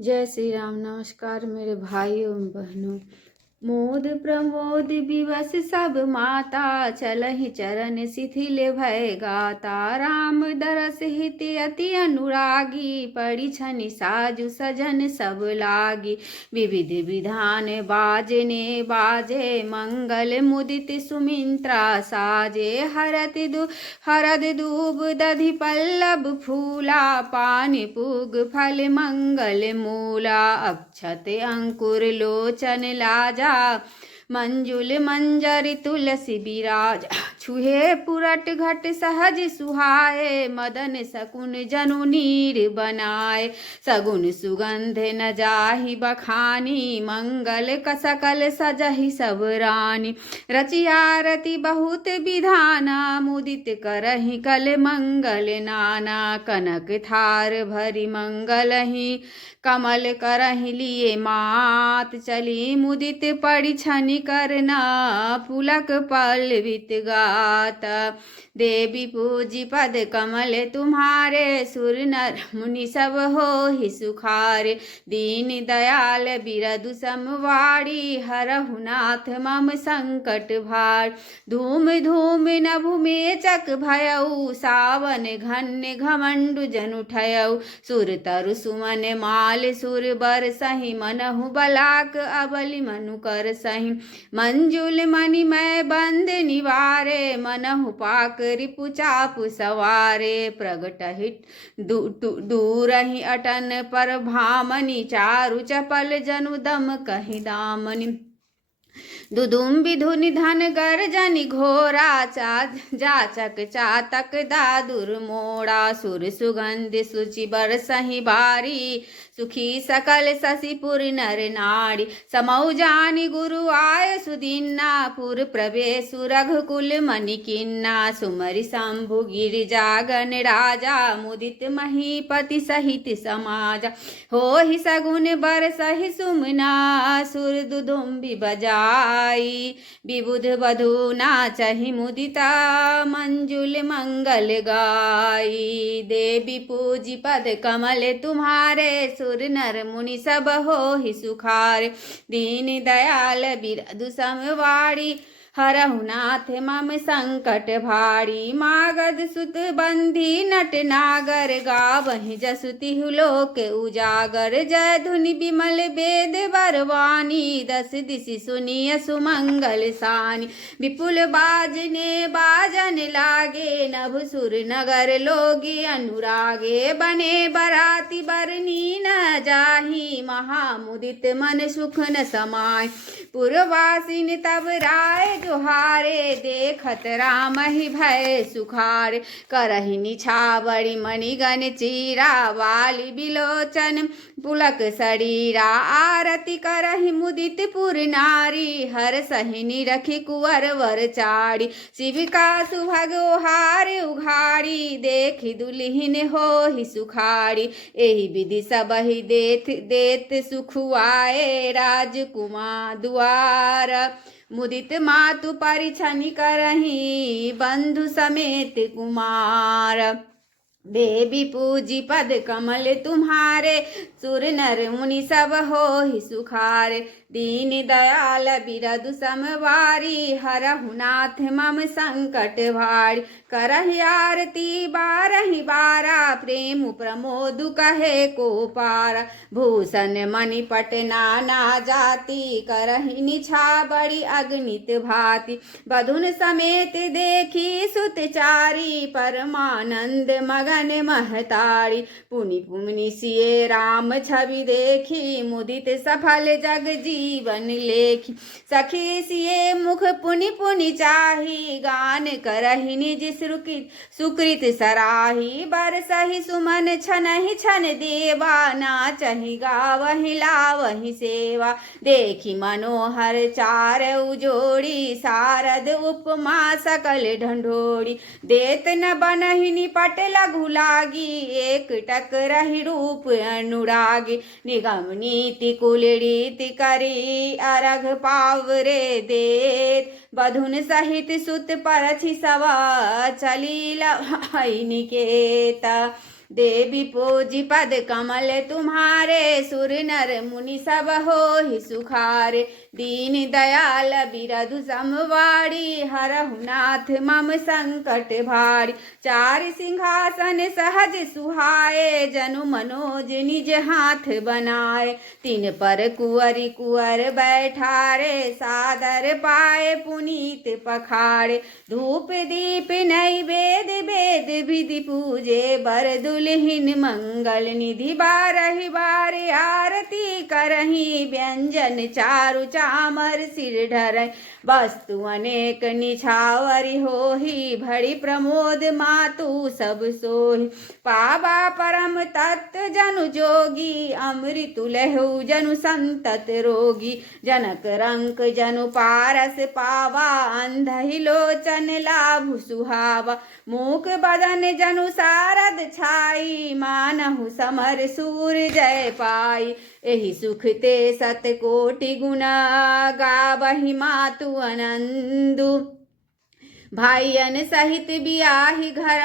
जय श्री राम। नमस्कार मेरे भाइयों एवं बहनों। मोद प्रमोद विवश सब माता, चलहि चरण शिथिल भय गाता। राम दरस हित अति अनुरागी, परिछनि साजु सजन सब लागी। विविध विधान बाजने बाजे, मंगल मुदित सुमिंत्रा साजे। हरद दूब दधि पल्लव फूला, पानि पुग फल मंगल मूला। अक्षत अंकुर लोचन लाजा, मंजुल मंजरी तुलसी विराज। छुहे पुरट घट सहज सुहाए, मदन सकुन जनु नीर बनाए। सगुन सुगंध न जाहि बखानी, मंगल कसकल सजहि सब रानी। रचियारति बहुत विधाना, मुदित करहि कल मंगल नाना। कनक थार भरी मंगलहि, कमल करहि लिए मात। चली मुदित परिछनि करना, पुलक पल्लवित गात। देवी पूजी पद कमल तुम्हारे, सुर नर मुनि सब होहि सुखारे। दीन दयाल बिरदु समवाड़ी, हरहु नाथ मम संकट भार। धूम धूम नभु मेचक भयउ, सावन घन्य घमंडु जनु ठयउ। सुर तरु सुमन माल सुर बर सही, मनहु बलाक अबलि मनु कर सही। मंजुल मणिमय बंद निवारे, मनहु पाक रिपु चापु सवारे। प्रगट हिट दूरहि अटन पर भामनि, चारु चपल जनु दम कहि दामनि। दुदुम्बि धुनि धन गर्जनि घोरा, जाचक चातक दादुर मोड़ा। सुर सुगंधि सुचि बरसहि बारी, सुखी सकल शशिपुर नर नारी। समौ जानि गुरु आय सुदीना, पुर प्रवेशु रघुकुल मनि किन्ना। सुमरि शंभु गिरिजा गण राजा, मुदित महीपति सहित समाजा। होहि सगुन बरसहि सुमना, सुर दुदुम्बि बजाई। विबुध वधु नाचहि मुदिता, मंजुल मंगल गाई। देवी पूजी पद कमल तुम्हारे, सुर नर मुनि सब होहि सुखारे। दीन दयाल बिरदु समवाड़ी, हरहु नाथ मम संकट भारी। मागध सुत बंधी नट नागर, गावहि जसु तिहु लोक उजागर। जय धुनि विमल वेद बरवानी, दस दिशि सुनिय सुमंगल सानी। विपुल बाजने बाजन लागे, नभ सुर नगर लोगी अनुरागे। बने बराती बरनी न जाहि, महामुदित मन सुख न समाय। पुरवासिन तब राय जोहारे, देखत राम ही भय सुखारे। करहि निछावरि मणिगण चीरा, वाली बिलोचन पुलक शरीरा। आरती करहि मुदित पुर नारी, हर सहिनी रखी कुंवर वर चाड़ी। शिविका सुभग हार उघाड़ी, देखि दुल्हिन होहि सुखाड़ी। एहि विधि सबहि देत सुखुआए, राजकुमार दुआर। मुदित मातु परिछनि करहि, बंधु समेत कुमार। देवी पूजी पद कमल तुम्हारे, सुर नर मुनि सब होहि सुखारे। दीन दयाल बिरदु समवारी, हरहु नाथ मम संकट भारी। करहि आरती बारहि बारा, प्रेम प्रमोदु कहे को पारा। भूषण मणिपट नाना जाति, करहि निछावरि अगणित भांति। बधुन समेत देखी सुत चारी, परमानंद मगन महतारी। पुनि पुनि सिए राम छवि देखी, मुदित सफल जग जीवन लेखी। सखी सिए मुख पुनि पुनि चाही, गान करहि निज सुकृत सराही। बरसहि सुमन छनहि छन देवा, नाचहि गावहि लावहि सेवा। देखि मनोहर चार उजोड़ी, शारद उपमा सकल ढंढोरी। देत न बनहि निपट लघु लागी, एक टक रहि रूप अनुरागी। निगम नीति कुल रीति करी, अरघ पावरे देत। बधुन सहित सुत परछि सवा, चली लई निकेत। देवी पूजी पद कमल तुम्हारे, सुर नर मुनि सब होहि सुखारे। दीन दयाल बिरधु समवाड़ी, हरहु नाथ मम संकट भारी। चार सिंहासन सहज सुहाए, जनु मनोज निज हाथ बनाए। तीन पर कुंवरी कुंवर बैठारे, सादर पाए पुनीत पखारे। धूप दीप नैवेद्य वेद विधि पूजे, बर दुल्हिन मंगल निधि। बारहि बार आरती करही, व्यंजन चारु चामर सिर ढरहि। वस्तु अनेक निछावरी होही, भड़ी प्रमोद मातु सब सोहि। पावा परम तत्व जनु जोगी, अमृत लहु जनु संतत रोगी। जनक रंक जनु पारस पावा, अंधहि लोचन लाभु सुहावा। मूक बदन जनु सारद छाई, मानहु समर सूर जय पाई। एहि सुख ते सत कोटि गुना, गावहि मातु आनंदु। भाइयन सहित बियाहि घर,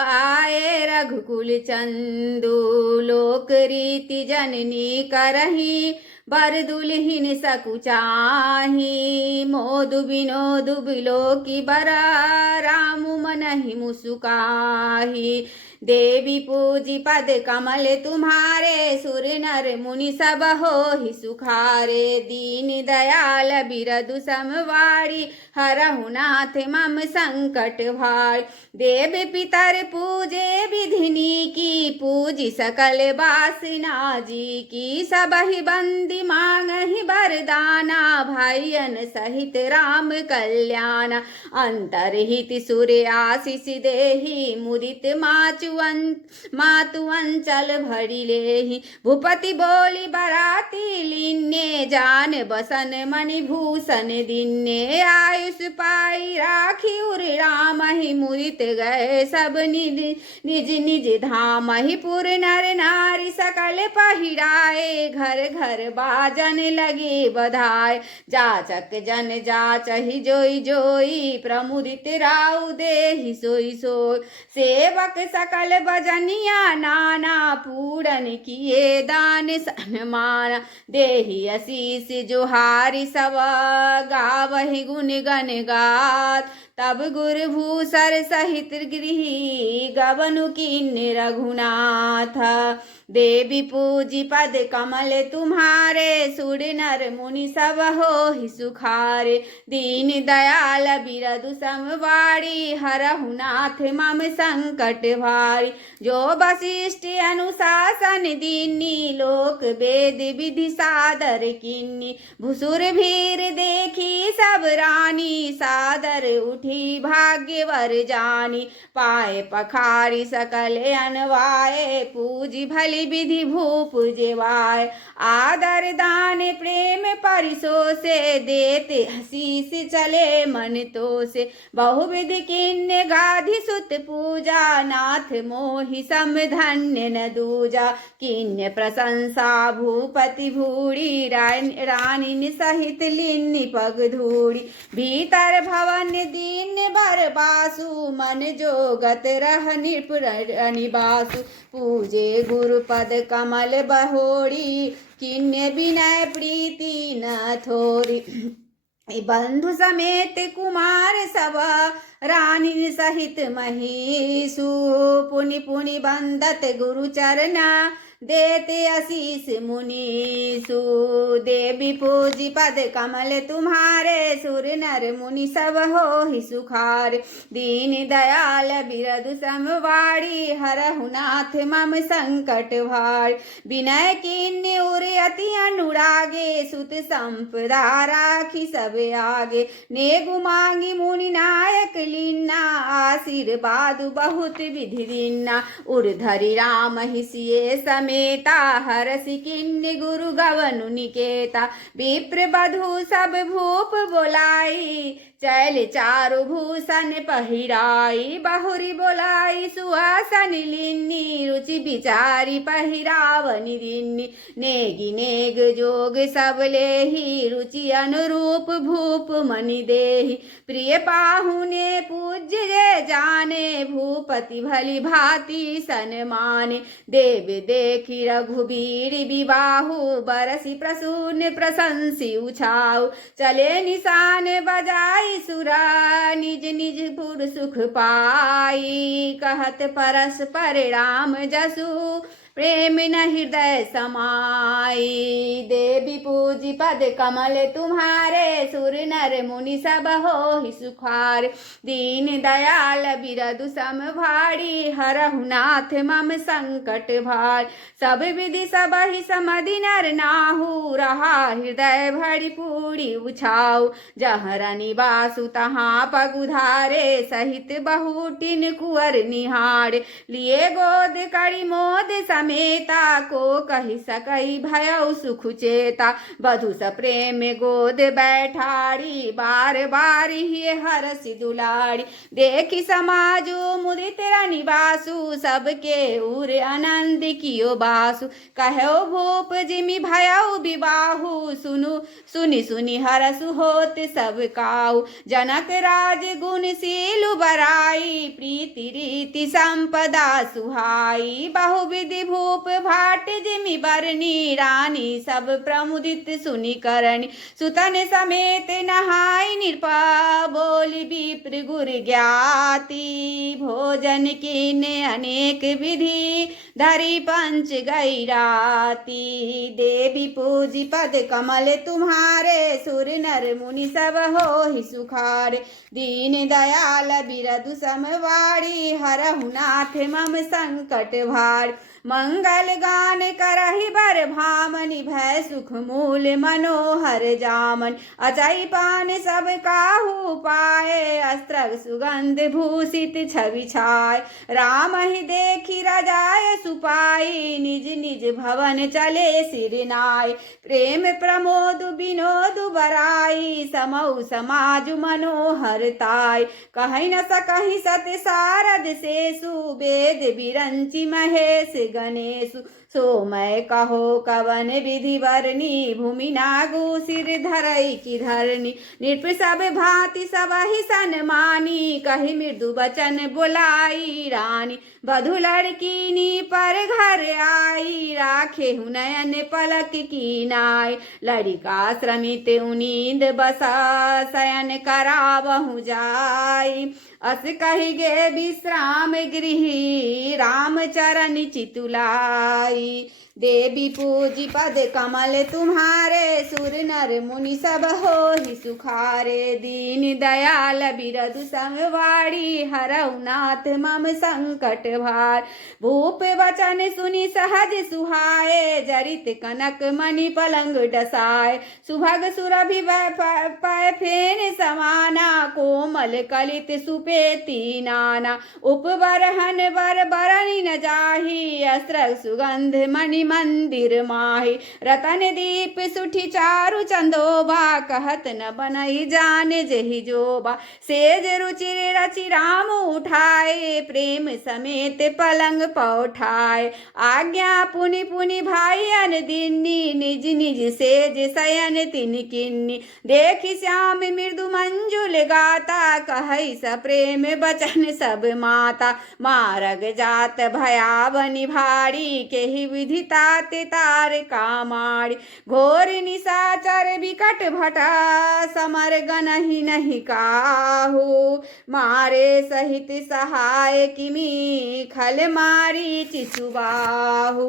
आए रघुकुल चंदु। लोक रीति जननी करही, बर दुल्हिन सकुचाही। मोदु विनोदु बिलोकी बरा, रामु मनहि मुसुकाही। देवी पूजी पद कमल तुम्हारे, सुर नर मुनि सब होहि सुखारे। दीन दयाल बिरधु समवाड़ी, हरहु नाथ मम संकट भारी। देव पितर पूजे विधिनी की, पूजी सकल बासना जी की। सबहि बंदी मांगहि वरदाना, भाइयन सहित राम कल्याणा। अंतरहित सुर आशीष देहि, मुदित मातु अंचल भरी लेहि। भूपति बोली बराती लीने, जान बसन मणि भूषण दिन्ने। आयुष पाई राखी उर रामहि, मुदित गए सब निज निज धामहि। पुर नर नारी सकल पहिराए, घर घर बाजन लगे बधाए। जाचक जन जाचहि जोई जोई, प्रमुदित राउ देहि सोई सोई। सेवक सकल बजनिया नाना, पूरन किए दान सन्माना। देहि आशीष जोहारि सब, गावहि गुण गण गात। तब गुर भूसर सहित गृही, गवनु किन्नी रघुनाथ। देवी पूजी पद कमल तुम्हारे, सुर नर मुनि सब होहि सुखारे। दीन दयाल बिरधु समवाड़ी, हरहु नाथ मम संकट भारी। जो वशिष्ठ अनुशासन दीनी, लोक वेद विधि सादर किन्नी। भुसुर भीर देखी सब रानी, सादर उठी भाग्यवर जानी। पाए पखारी सकल अनवाए, पूजी भली विधि भूप जेवाय। आदर दान प्रेम परिसो से, देते आशीष चले मन तो से। बहुविध किन्ने गाधि सुत पूजा, नाथ मोहि सम धन्य न दूजा। किन्ने प्रशंसा भूपति भूड़ी, रानी सहित लिन्नि पग धूड़ी। भीतर भवन दीन बर बासु, मन जोगत रह निबासु। पूजे गुरुपद कमल बहोड़ी, किन्ने विनय प्रीति न थोरी। बंधु समेत कुमार सब, रानी सहित महिषु। पुनि पुनि बंदत गुरु चरना, देते आशीष मुनीषु। देवी पूजी पद कमल तुम्हारे, सुर नर मुनि सब होहि सुखारे। दीन दयाल बिरधु समवाड़ी, हरहु नाथ मम संकट भारी। विनय किन्नी उर अति अनुरागे, सुत संपदा राखी सब आगे। नेगु मांगी मुनि नायक लीना, आशीर्वाद बहुत विधि दीना। उर धरि राम हिसिए समे समेता हरसि किन्नी गुरु गवनु निकेता विप्र बधु सब भूप बोलाई चैल चारु भूषण पहिराई बहुरी बोलाई सुहासन लिन्नी रुचि विचारी पहिरावनि दिन्नी नेगी नेग जोग सबले ही रुचि अनुरूप भूप मनि देहि प्रिय पाहुने पूज्य जे जाने भूपति भली भांति सन्माने देव देखी रघुबीर विबाहु बरसी प्रसून प्रशंसी उछाऊ चले निशान बजाई सुरा निज निज पुर सुख पाई कहत परस्पर राम जसु प्रेम न हृदय समाई देवी पूजी पद कमल तुम्हारे सुर नर मुनि सब हो ही सुखार दीन दयाल बिरदु सम भारी हरहु नाथ मम संकट भार सब विधि सब ही समधि नर नाहु रहा हृदय भरी पूरी उछाऊ जहर निवासु तहाँ पगुधारे सहित बहुटिन कुंवर निहार लिए गोद करी मोद समेता को कही सकई भयउ सुख चेता बधु स प्रेम गोद बैठाड़ी बार बार ही हरसि दुलाड़ी देखी समाजु मुदित निवासु सबके उर आनंद कियो बासु कहो भूप जिमि भयउ विबाहु सुनु सुनि सुनि हरसु होत सब काऊ जनक राज गुणशील बराई प्रीति रीति संपदा सुहाई बहुविधि भूप भाट जिमि बरनी रानी सब प्रमुदित सुनि करनी सुतन समेत नहाई निरपा बोली विप्र गुर ज्ञाति भोजन कीने अनेक विधि धरी पंच गई राती देवी पूजी पद कमल तुम्हारे सुर नर मुनि सब हो ही सुखार दीन दयाल बिरदु समवाड़ी हरहु नाथ मम संकट भार मंगल गान करहि बर भामनि भय सुख मूल मनोहर जामन अचई पान सब काहू पाए अस्त्र सुगंध भूषित छवि छाय राम ही देखी रजाय सुपाई निज निज भवन चले सिरनाय प्रेम प्रमोद विनोद बराई समऊ समाज मनोहरताय कहि न सकहि सत सारद शेषु वेद विरंचि महेश गणेशु सो मैं कहो कवन विधि वरनी भूमि नागु सिर धरई की धरनी नृप सब भांति सब ही सन्मानी कही मृदु बचन बुलाई रानी बधु लड़कीनी पर घर आई राखे नयन पलक की नाय लड़िका श्रमित उनींद बसा शयन करावहु जाई अस कही गे विश्राम गृह राम चरण चितुलाई देवी पूजी पद कमल तुम्हारे सुर नर मुनि सब हो ही सुखारे दीन दयाल बिरदु समवाड़ी हरहु नाथ मम संकट भार भूप वचन सुनि सहज सुहाए जरित कनक मणि पलंग डसाए सुभग सुरभि पाय फेन समाना कोमल कलित सुपेती नाना उपबरहन बर बरनि न जाही अस्त्र सुगंध मणि मंदिर माही रतन दीप सुठी चारु चंदोबा कहत न बनई जाने जही जोबा सेज रुचिर रचि राम उठाए प्रेम समेत पलंग पौठाए आज्ञा पुनि पुनि भाईयन दिन्नी निज निज सेज शयन तिन किन्नी देखि श्याम मृदु मंजुल गाता कहई स प्रेम बचन सब माता मारग जात भयावनि भारी केहि विधि ताते तार कामाड़ी घोर निशाचर विकट भटा समर गनहि नहीं काहू मारे सहित सहाय किमी खल मारी चिचुबाहु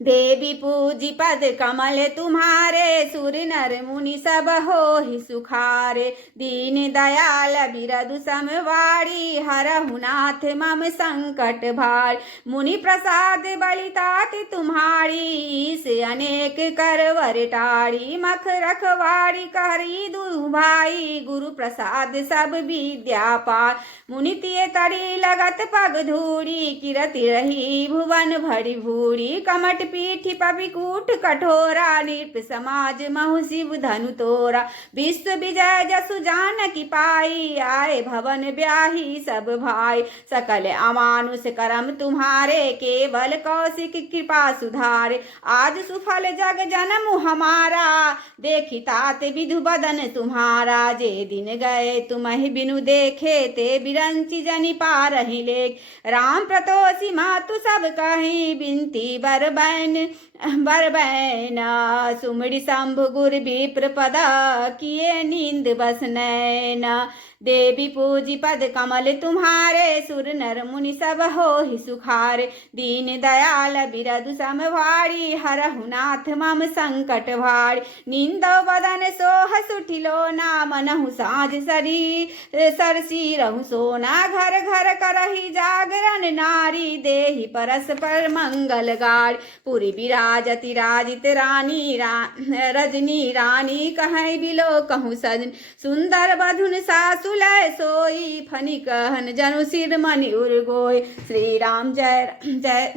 देवी पूजी पद कमल तुम्हारे, सुर नर मुनि सब हो ही सुखारे। दीन दयाल बिरदु समवाड़ी, हरहु नाथ मम संकट भार। मुनि प्रसाद बलितात तुम्हारी, से अनेक करवर टाड़ी। मख रखवाड़ी करी दु भाई, गुरु प्रसाद सब विद्या पार। मुनि तिय तरी लगत पग धूड़ी, किरति रही भुवन भरी भूरी। कमट पीठी पविकूट कठोरा, नृप समाज महु शिव धनु तोरा। विश्व विजय जसु जानकी पाई, आए भवन ब्याही सब भाई। सकल अमानुष करम तुम्हारे, केवल कौशिक कृपा सुधारे। आज सुफल जग जन्म हमारा, देखी तात विधु बदन तुम्हारा। जे दिन गए तुम्हि बिनु देखे, ते बिरंची जनि पारहि लेख। राम प्रतोषी मातु सब कहीं, बिनती बरबैन। सुमरि शंभु गुर विप्र पदा, किए नींद बस नैन। देवी पूजी पद कमल तुम्हारे, सुर नर मुनि सब हो ही सुखारे। दीन दयाल बिरदु समवाड़ी, हरहु नाथ मम संकट भारी। निंदो बदन सोह सुठिलो ना, मनहु साँझ सरसी रहु सोना। घर घर करही जागरण नारी, देहि परस्पर मंगल गारी। पुरी विराजति राजित रानी, रजनी रानी कहीं बिलो कहूँ सजन। सुंदर बधुन सासु लय सोई, फनी कहन जनु सिर मनि उर गोई। श्री राम जय जय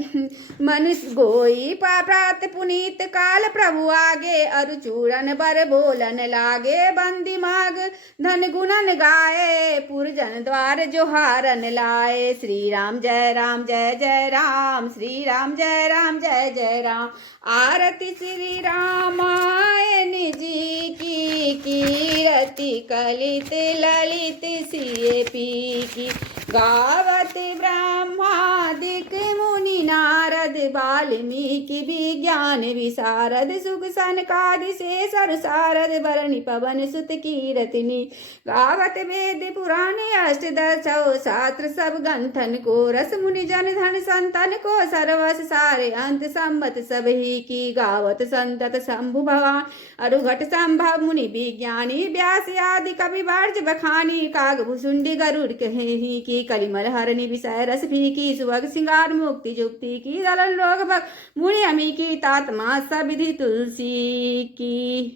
मनुष्य गोई, प्रात पुनीत काल प्रभु आगे। अरु चूरन बर बोलन लागे, बंदी माग धन गुणन गाए। पुरजन द्वार जोहारन लाए। श्री राम जय जय राम, श्री राम जय जय राम। आरती श्री रामायण जी की, कीरति कलित ललित सिए पी की। गावत ब्रह्मादिक मुनि नारद, वाल्मीकि विज्ञान विशारद। सुख सनकादि शेषर सारद, बरनि पवन सुत कीरतिनी। गावत वेद पुराण अष्टदशौ, शास्त्र सब गंथन को रस। मुनि जन धन संतन को, सर्वस सारे अंत सम्मत सब ही की। गावत संतत शंभु भवान, अरुघट संभव मुनि विज्ञानी। व्यास आदि कवि वार्ज बखानी, काग भुसुंडी गरुड़ कहे ही की। कलिमल हरनि विषय रस भी की, सुभग सिंगार मुक्ति जुक्ति की। दलन रोग भग मुनि अमी की, तात मास विधि तुलसी की।